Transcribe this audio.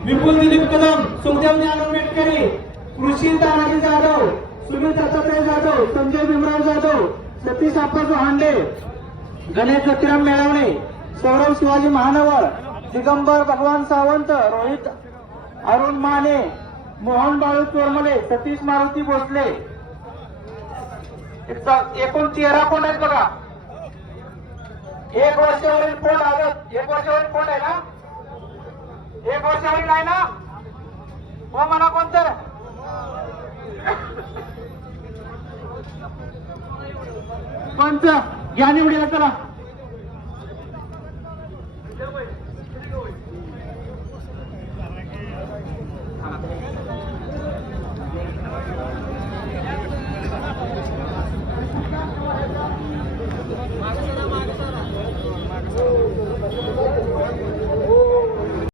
विपुल दिलीप कदम, सुखदेव ज्ञानराव मेटकरी, कृषी तानाजी जाधव, सुनील दत्तात्रय जाधव, संजय भीमराव जाधव, सतीश आप्पासो हांडे, गणेश ज्योतिराम मेळवणे, सौरभ शिवाजी महानवर, दिगंबर भगवान सावंत, रोहित अरुण माने, मोहन बाळू चोरमले, सतीश मारुती भोसले. एकूण 13 कोण आहेत बघा. 1 वर्षावरील कोण आदत, 1 वर्षावरील कोण आहे ना, 1 वर्षावरील आहे ना, हो म्हणा कोणतं. पंच घ्या निवडीला चला.